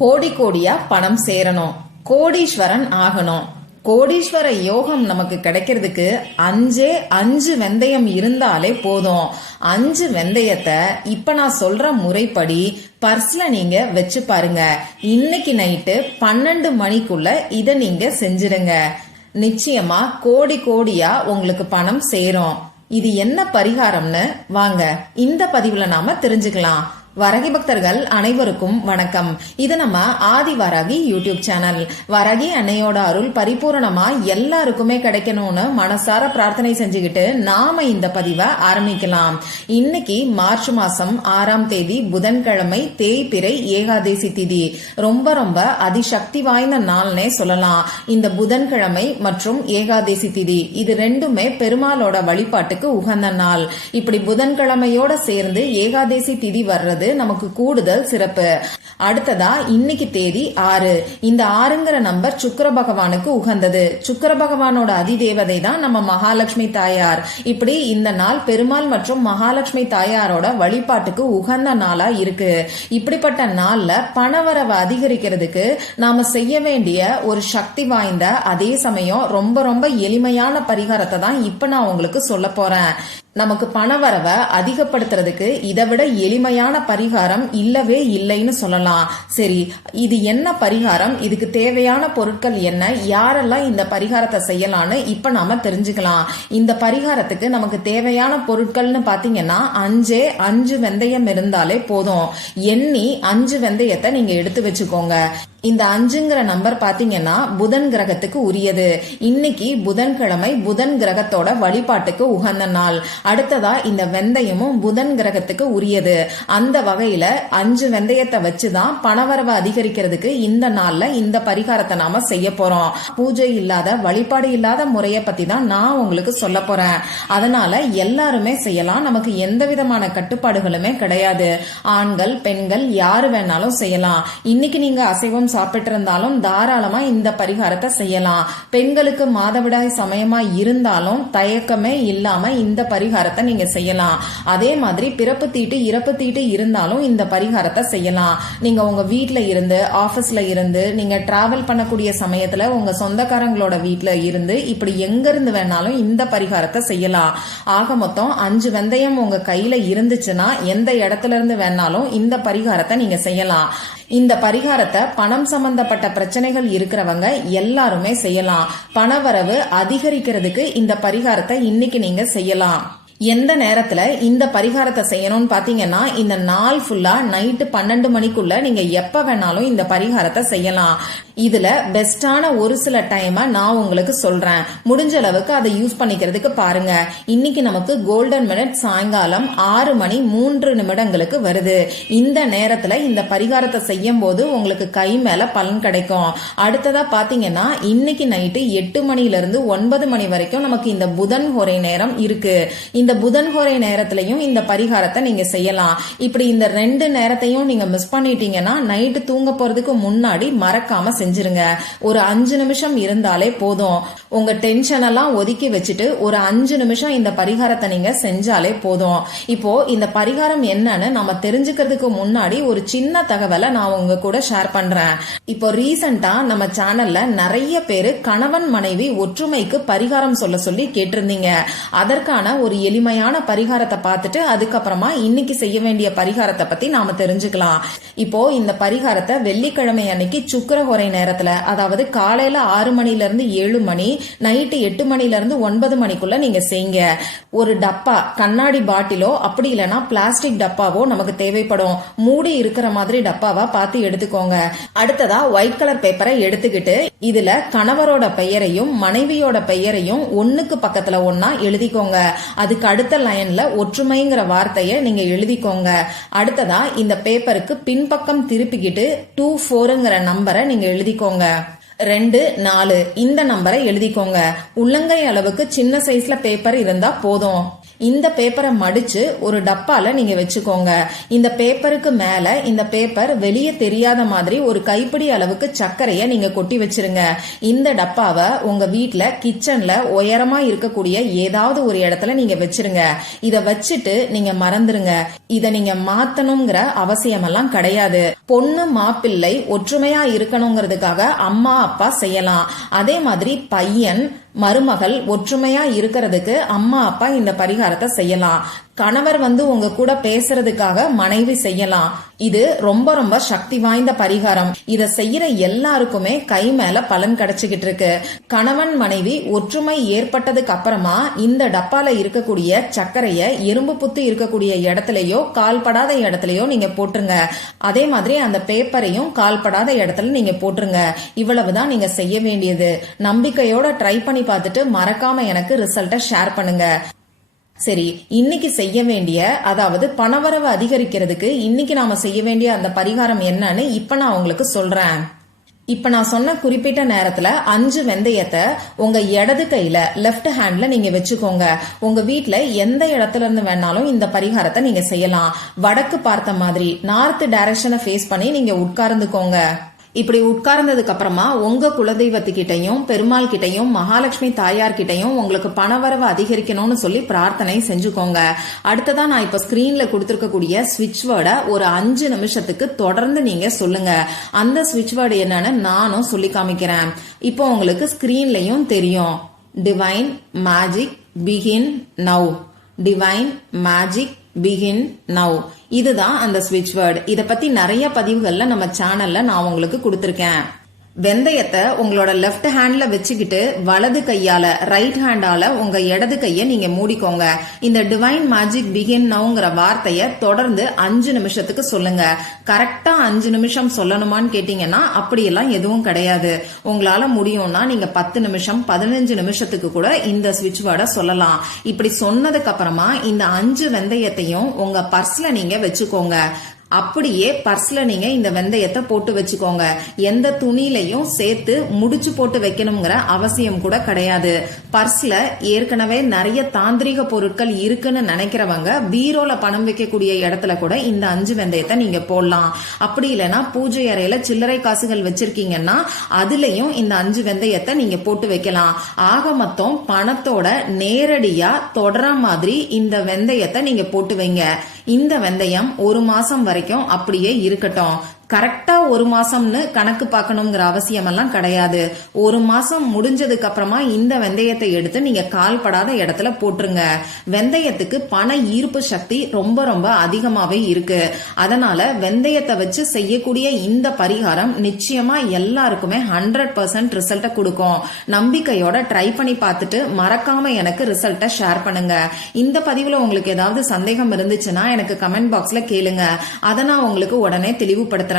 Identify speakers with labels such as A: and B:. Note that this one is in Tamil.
A: கோடி கோடியா பணம் சேரணும். கோடீஸ்வரன் ஆகணும். கோடீஸ்வர யோகம் நமக்கு கிடைக்கிறதுக்கு அஞ்சே அஞ்சு வெந்தயம் இருந்தாலே போதும். அஞ்சு வெந்தயத்தை இப்ப நான் சொல்ற முறைப்படி பர்ஸ்ல நீங்க வச்சு பாருங்க. இன்னைக்கு நைட்டு பன்னெண்டு மணிக்குள்ள இத நீங்க செஞ்சிடுங்க. நிச்சயமா கோடி கோடியா உங்களுக்கு பணம் சேரும். இது என்ன பரிகாரம்னு? வாங்க இந்த பதிவுல நாம தெரிஞ்சுக்கலாம். வரகி பக்தர்கள் அனைவருக்கும் வணக்கம். இது நம்ம ஆதி வரகி யூடியூப் சேனல். வரகி அன்னையோட அருள் பரிபூரணமா எல்லாருக்குமே கிடைக்கணும்னு மனசார பிரார்த்தனை செஞ்சுக்கிட்டு நாம இந்த பதிவை ஆரம்பிக்கலாம். இன்னைக்கு மார்ச் மாசம் ஆறாம் தேதி புதன்கிழமை தேய்பிறை ஏகாதேசி திதி. ரொம்ப ரொம்ப அதிசக்தி வாய்ந்த நாள்னே சொல்லலாம். இந்த புதன்கிழமை மற்றும் ஏகாதேசி திதி இது ரெண்டுமே பெருமாளோட வழிபாட்டுக்கு உகந்த நாள். இப்படி புதன்கிழமையோட சேர்ந்து ஏகாதேசி திதி வர்றது நமக்கு கூடுதல் சிறப்பு. அடுத்ததா இன்னைக்கு தேதி ஆறு. இந்த ஆறுங்கிற நம்பர் சுக்கர பகவானுக்கு உகந்தது. சுக்கர பகவானோட அதிதேவதை தான் நம்ம மகாலட்சுமி தாயார். இப்படி இந்த நாள் பெருமாள் மற்றும் மகாலட்சுமி தாயாரோட வழிபாட்டுக்கு உகந்த நாளா இருக்கு. இப்படிப்பட்ட நாள்ல பணவரவை அதிகரிக்கிறதுக்கு நாம செய்ய வேண்டிய ஒரு சக்தி வாய்ந்த அதே சமயம் ரொம்ப ரொம்ப எளிமையான பரிகாரத்தை தான் இப்ப நான் உங்களுக்கு சொல்ல போறேன். நமக்கு பணவரவை அதிகப்படுத்துறதுக்கு இதை விட எளிமையான பரிகாரம் இல்லவே இல்லைன்னு சொல்லலாம். சரி இது என்ன பரிகாரம்? இதுக்கு தேவையான பொருட்கள் என்ன? யாரெல்லாம் இந்த பரிகாரத்தை செய்யலாம்னு இப்ப நாம தெரிஞ்சுக்கலாம். இந்த பரிகாரத்துக்கு நமக்கு தேவையான பொருட்கள்னு பாத்தீங்கன்னா அஞ்சே அஞ்சு வெந்தயம் இருந்தாலே போதும். எண்ணி அஞ்சு வெந்தயத்தை நீங்க எடுத்து வச்சுக்கோங்க. இந்த அஞ்சுங்கிற நம்பர் பாத்தீங்கன்னா புதன் கிரகத்துக்கு உரியது. இன்னைக்கு புதன்கிழமை புதன் கிரகத்தோட வழிபாட்டுக்கு உகந்த நாள். அடுத்ததா இந்த வெந்தயமும் புதன் கிரகத்துக்கு உரியது. அந்த வகையில அஞ்சு வெந்தயத்தை வச்சுதான் பணவரவை அதிகரிக்கிறதுக்கு இந்த நாள்ல இந்த பரிகாரத்தை நாம செய்ய போறோம். பூஜை இல்லாத வழிபாடு இல்லாத முறைய பத்தி தான் நான் உங்களுக்கு சொல்ல போறேன். அதனால எல்லாருமே செய்யலாம். நமக்கு எந்த விதமான கட்டுப்பாடுகளுமே கிடையாது. ஆண்கள் பெண்கள் யாரு வேணாலும் செய்யலாம். இன்னைக்கு நீங்க அசைவம் சாப்பிட்டு இருந்தாலும் தாராளமா இந்த பரிகாரத்தை செய்யலாம். பெண்களுக்கு மாதவிடாய் சமயமா இருந்தாலும் தயக்கமே இல்லாம இந்த பரிகாரத்தை நீங்க செய்யலாம். அதே மாதிரி பிறப்பு தீட்டு இறப்பு தீட்டு இருந்தாலும் இந்த பரிகாரத்தை செய்யலாம். நீங்க உங்க வீட்டில் இருந்து ஆபீஸ்ல இருந்து நீங்க டிராவல் பண்ணக்கூடிய சமயத்துல உங்க சொந்தக்காரங்களோட வீட்டில் இருந்து இப்படி எங்க இருந்து வேணாலும் இந்த பரிகாரத்தை செய்யலாம். ஆக மொத்தம் அஞ்சு வெந்தயம் உங்க கையில இருந்துச்சுன்னா எந்த இடத்துல இருந்து வேணாலும் இந்த பரிகாரத்தை நீங்க செய்யலாம். இந்த பரிகாரத்தை பணம் சம்பந்தப்பட்ட பிரச்சனைகள் இருக்கிறவங்க எல்லாருமே செய்யலாம். பணவரவு அதிகரிக்கிறதுக்கு இந்த பரிகாரத்தை இன்னைக்கு நீங்க செய்யலாம். எந்த நேரத்துல இந்த பரிகாரத்தை செய்யணும்னு பாத்தீங்கன்னா இந்த நாள் ஃபுல்லா நைட்டு பன்னெண்டு மணிக்குள்ள நீங்க எப்ப வேணாலும் இந்த பரிகாரத்தை செய்யலாம். இதுல பெஸ்டான ஒரு சில டைம நான் உங்களுக்கு சொல்றேன். முடிஞ்ச அளவுக்கு அதை யூஸ் பண்ணிக்கிறதுக்கு பாருங்க. இன்னைக்கு நமக்கு கோல்டன் மினிட் சாயங்காலம் ஆறு மணி மூன்று நிமிடங்களுக்கு வருது. இந்த நேரத்துல இந்த பரிகாரத்தை செய்யும் போது உங்களுக்கு கை மேல பலன் கிடைக்கும். அடுத்ததா பாத்தீங்கன்னா இன்னைக்கு நைட்டு எட்டு மணில இருந்து ஒன்பது மணி வரைக்கும் நமக்கு இந்த புதன் ஒரே நேரம் இருக்கு. இந்த இந்த ஹொரை நேரத்திலையும் இந்த பரிகாரத்தை நீங்க செய்யலாம். இப்படி இந்த ரெண்டு நேரத்தையும் நீங்க மிஸ் பண்ணிட்டீங்கன்னா நைட்டு தூங்க போறதுக்கு முன்னாடி மறக்காம செஞ்சிருங்க. ஒரு அஞ்சு நிமிஷம் இருந்தாலே போதும். உங்க டென்ஷன் எல்லாம் ஒதுக்கி வச்சுட்டு ஒரு அஞ்சு நிமிஷம் இந்த பரிகாரத்தை நீங்க செஞ்சாலே போதும். இப்போ இந்த பரிகாரம் என்னன்னு நம்ம தெரிஞ்சுக்கிறதுக்கு முன்னாடி ஒரு சின்ன தகவலை நான் உங்க கூட ஷேர் பண்றேன். இப்போ ரீசெண்டா நம்ம சேனல்ல நிறைய பேரு கணவன் மனைவி ஒற்றுமைக்கு பரிகாரம் சொல்ல சொல்லி கேட்டிருந்தீங்க. அதற்கான ஒரு எளிமையான பரிகாரத்தை பார்த்துட்டு அதுக்கப்புறமா இன்னைக்கு செய்ய வேண்டிய பரிகாரத்தை பத்தி நாம தெரிஞ்சுக்கலாம். இப்போ இந்த பரிகாரத்தை வெள்ளிக்கிழமை அன்னைக்கு சுக்கரஹொரை நேரத்துல அதாவது காலையில ஆறு மணில இருந்து ஏழு மணி நைட்டு எட்டு மணில இருந்து ஒன்பது மணிக்குள்ள நீங்க செய்யுங்க ஒரு டப்பா கண்ணாடி பாட்டிலோ அப்படி இல்லைன்னா பிளாஸ்டிக் டப்பாவோ நமக்கு தேவைப்படும். மூடி இருக்கிற மாதிரி டப்பாவா பார்த்து எடுத்துக்கோங்க. அடுத்ததா ஒயிட் கலர் பேப்பரை எடுத்துக்கிட்டு இதுல கணவரோட பெயரையும் மனைவியோட பெயரையும் ஒன்னுக்கு பக்கத்துல ஒன்னா எழுதிக்கோங்க. அதுக்கு அடுத்த லைன்ல ஒற்றுமைங்கிற வார்த்தையை நீங்க எழுதிக்கோங்க. அடுத்ததா இந்த பேப்பருக்கு பின்பக்கம் திருப்பிக்கிட்டு டூ ஃபோருங்கிற நம்பரை நீங்க எழுதிக்கோங்க. ரெண்டு நாலு இந்த நம்பரை எழுதிக்கோங்க. உள்ளங்கை அளவுக்கு சின்ன சைஸ்ல பேப்பர் இருந்தா போதும். இந்த பேப்பரை மடிச்சு ஒரு டப்பால நீங்க வச்சுக்கோங்க. இந்த பேப்பருக்கு மேல இந்த பேப்பர் வெளியே தெரியாத மாதிரி ஒரு கைப்பிடி அளவுக்கு சர்க்கரைய நீங்க கொட்டி வச்சிருங்க. இந்த டப்பாவை உங்க வீட்டுல கிச்சன்ல உயரமா இருக்கக்கூடிய ஏதாவது ஒரு இடத்துல நீங்க வச்சிருங்க. இத வச்சுட்டு நீங்க மறந்துருங்க. இத நீங்க மாத்தணுங்கிற அவசியம் எல்லாம் கிடையாது. பொண்ணு மாப்பிள்ளை ஒற்றுமையா இருக்கணுங்கிறதுக்காக அம்மா அப்பா செய்யலாம். அதே மாதிரி பையன் மருமகள் ஒற்றுமையா இருக்கிறதுக்கு அம்மா அப்பா இந்த பரிகாரத்தை செய்யலாம். கணவர் வந்து உங்க கூட பேசுறதுக்காக மனைவி செய்யலாம். இது ரொம்ப ரொம்ப சக்தி வாய்ந்த பரிகாரம். இத செய்யற எல்லாருக்குமே கை மேல பலன் கிடைச்சுக்கிட்டு இருக்கு. கணவன் மனைவி ஒற்றுமை ஏற்பட்டதுக்கு அப்புறமா இந்த டப்பால இருக்கக்கூடிய சர்க்கரைய எறும்பு புத்து இருக்கக்கூடிய இடத்துலயோ கால்படாத இடத்துலயோ நீங்க போட்டுருங்க. அதே மாதிரி அந்த பேப்பரையும் கால்படாத இடத்துல நீங்க போட்டுருங்க. இவ்வளவுதான் நீங்க செய்ய வேண்டியது. நம்பிக்கையோட ட்ரை பண்ணி பார்த்துட்டு மறக்காம எனக்கு ரிசல்ட்டை ஷேர் பண்ணுங்க. சரி இன்னைக்கு செய்ய வேண்டிய அதாவது பணவரவு அதிகரிக்கிறதுக்கு இன்னைக்கு நாம செய்ய வேண்டிய அந்த பரிகாரம் என்னன்னு இப்ப நான் உங்களுக்கு சொல்றேன். இப்ப நான் சொன்ன குறிப்பிட்ட நேரத்துல அஞ்சு வெந்தயத்தை உங்க இடது கையில லெஃப்ட் ஹேண்ட்ல நீங்க வச்சுக்கோங்க. உங்க வீட்டுல எந்த இடத்துல இருந்து வேணாலும் இந்த பரிகாரத்தை நீங்க செய்யலாம். வடக்கு பார்த்த மாதிரி நார்த் டைரக்ஷனை ஃபேஸ் பண்ணி நீங்க உட்கார்ந்துக்கோங்க. இப்படி உட்கார்ந்ததுக்கு அப்புறமா உங்க குலதெய்வத்துக்கிட்டையும் பெருமாள் கிட்டையும் மகாலட்சுமி தாயார் கிட்டையும் உங்களுக்கு பணவரவு அதிகரிக்கணும்னு சொல்லி பிரார்த்தனை செஞ்சுக்கோங்க. அடுத்ததா நான் இப்ப ஸ்கிரீன்ல கொடுத்துருக்கக்கூடிய ஸ்விட்ச் வேர்டை ஒரு அஞ்சு நிமிஷத்துக்கு தொடர்ந்து நீங்க சொல்லுங்க. அந்த ஸ்விட்ச் வேர்டு என்னன்னு நானும் சொல்லி காமிக்கிறேன். இப்போ உங்களுக்கு ஸ்கிரீன்லயும் தெரியும். Divine magic begin now divine magic begin now இதுதான் அந்த ஸ்விட்ச் வேர்டு இதை பத்தி நிறைய பதிவுகள்ல நம்ம சேனல்ல நான் உங்களுக்கு கொடுத்துருக்கேன். வெந்தயத்தை உங்களோட லெஃப்ட் ஹேண்ட்ல வச்சுக்கிட்டு வலது கையால ரைட் ஹேண்டால உங்க இடது கையை நீங்க மூடிக்கோங்க. இந்த டிவைன் மேஜிக் பிகின் நவுங்கிற வார்த்தைய தொடர்ந்து அஞ்சு நிமிஷத்துக்கு சொல்லுங்க. கரெக்டா அஞ்சு நிமிஷம் சொல்லணுமான்னு கேட்டீங்கன்னா அப்படியெல்லாம் எதுவும் கிடையாது. உங்களால முடியும்னா நீங்க பத்து நிமிஷம் பதினஞ்சு நிமிஷத்துக்கு கூட இந்த ஸ்விட்ச் வேர்டை சொல்லலாம். இப்படி சொன்னதுக்கு அப்புறமா இந்த அஞ்சு வெந்தயத்தையும் உங்க பர்ஸ்ல நீங்க வச்சுக்கோங்க. அப்படியே பர்ஸ்ல நீங்க இந்த வெந்தயத்தை போட்டு வச்சுக்கோங்க. எந்த துணியிலையும் சேர்த்து முடிச்சு போட்டு வைக்கணுங்கிற அவசியம் கூட கிடையாது. பர்ஸ்ல ஏற்கனவே நிறைய தாந்திரிக பொருட்கள் இருக்குன்னு நினைக்கிறவங்க பீரோல பணம் வைக்கக்கூடிய இடத்துல கூட இந்த அஞ்சு வெந்தயத்தை நீங்க போடலாம். அப்படி இல்லைன்னா பூஜை அறையில சில்லறை காசுகள் வச்சிருக்கீங்கன்னா அதுலயும் இந்த அஞ்சு வெந்தயத்தை நீங்க போட்டு வைக்கலாம். ஆக மொத்தம் பணத்தோட நேரடியா தொடர மாதிரி இந்த வெந்தயத்தை நீங்க போட்டு வைங்க. இந்த வெந்தயம் ஒரு மாசம் வரைக்கும் அப்படியே இருக்கட்டும். கரெக்டா ஒரு மாசம்னு கணக்கு பார்க்கணுங்கிற அவசியம் எல்லாம் கிடையாது. ஒரு மாசம் முடிஞ்சதுக்கு அப்புறமா இந்த வெந்தயத்தை எடுத்து நீங்க கால்படாத இடத்துல போட்டுருங்க. வெந்தயத்துக்கு பண ஈர்ப்பு சக்தி ரொம்ப ரொம்ப அதிகமாவே இருக்கு. அதனால வெந்தயத்தை வச்சு செய்யக்கூடிய இந்த பரிகாரம் நிச்சயமா எல்லாருக்குமே ஹண்ட்ரட் பர்சன்ட் ரிசல்ட்டை கொடுக்கும். நம்பிக்கையோட ட்ரை பண்ணி பார்த்துட்டு மறக்காம எனக்கு ரிசல்ட்டை ஷேர் பண்ணுங்க. இந்த பதிவுல உங்களுக்கு ஏதாவது சந்தேகம் இருந்துச்சுன்னா எனக்கு கமெண்ட் பாக்ஸ்ல கேளுங்க. அதை நான் உங்களுக்கு உடனே தெளிவுபடுத்துறேன்.